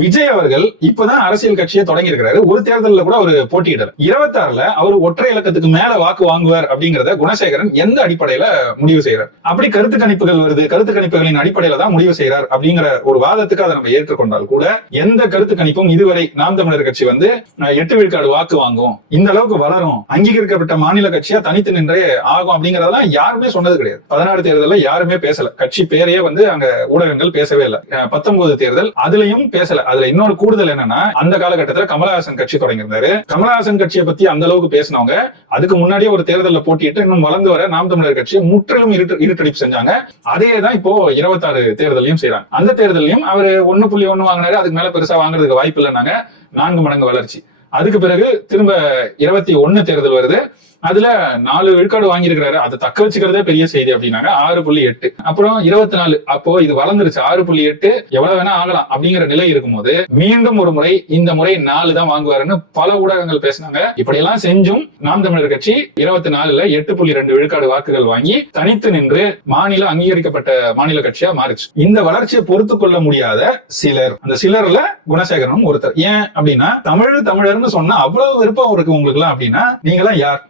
விஜய் அவர்கள் இப்பதான் அரசியல் கட்சியை தொடங்கி இருக்கிறாரு. ஒரு தேர்தலில் கூட அவர் போட்டியிடல. 26ல அவர் ஒற்றை இலக்கத்துக்கு மேல வாக்கு வாங்குவார் அப்படிங்கறத குணசேகரன் எந்த அடிப்படையில முடிவு செய்யறார்? அப்படி கருத்து கணிப்புகள் வருது, கருத்து கணிப்புகளின் அடிப்படையில தான் முடிவு செய்யறார் அப்படிங்கிற ஒரு வாதத்துக்கு அதை நம்ம ஏற்றுக்கொண்டால் கூட எந்த கருத்து கணிப்பும் இதுவரை நாம் தமிழர் கட்சி வந்து 8 விழுக்காடு வாக்கு வாங்கும், இந்த அளவுக்கு வளரும், அங்கீகரிக்கப்பட்ட மாநில கட்சியா தனித்து நின்றே ஆகும் அப்படிங்கறதெல்லாம் யாருமே சொன்னது கிடையாது. 16 தேர்தலில் யாருமே பேசல. கட்சி பேரையே வந்து அங்க ஊடகங்கள் பேசவே இல்லை. 19 தேர்தல் அதுலயும் பேசல. அதுல இன்னொரு கூடுதல் என்னன்னா, அந்த காலகட்டத்தில் கமலஹாசன் கட்சி தொடங்கியிருந்தாரு. கமலஹாசன் கட்சியை பத்தி அந்த அளவுக்கு பேசினவங்க அதுக்கு முன்னாடியே ஒரு தேர்தலில் போட்டிட்டு இன்னும் வளர்ந்து வர நாம் தமிழர் கட்சியை முற்றிலும் இருட்டடிப்பு செஞ்சாங்க. அதே தான் இப்போ 26 தேர்தலையும் செய்யறாங்க. அந்த தேர்தலையும் அவர் 1.1 வாங்கினாரு. அதுக்கு மேல பெருசா வாங்குறதுக்கு வாய்ப்பு இல்லைன்னாங்க. 4 மடங்கு வளர்ச்சி. அதுக்கு பிறகு திரும்ப 21 தேர்தல் வருது. அதுல 4 விழுக்காடு வாங்கியிருக்கிறாரு. அதை தக்க வச்சுக்கிறதே பெரிய செய்தி அப்படின்னாங்க. 6.8. அப்புறம் 24. அப்போ இது வளர்ந்துருச்சு. 6.8 எவ்வளவு வேணா ஆகலாம் அப்படிங்கிற நிலை இருக்கும்போது மீண்டும் ஒரு முறை இந்த முறை 4 தான் வாங்குவாருன்னு பல ஊடகங்கள் பேசினாங்க. இப்படி எல்லாம் செஞ்சும் நாம் தமிழர் கட்சி 24ல 8.2 விழுக்காடு வாக்குகள் வாங்கி தனித்து நின்று மாநில அங்கீகரிக்கப்பட்ட மாநில கட்சியா மாறிச்சு. இந்த வளர்ச்சியை பொறுத்து கொள்ள முடியாத சிலர், அந்த சிலர்ல குணசேகரனும் ஒருத்தர். ஏன் அப்படின்னா, தமிழர்னு சொன்னா அவ்வளவு விருப்பம் இருக்கு உங்களுக்கு எல்லாம் அப்படின்னா நீங்க எல்லாம் யார்?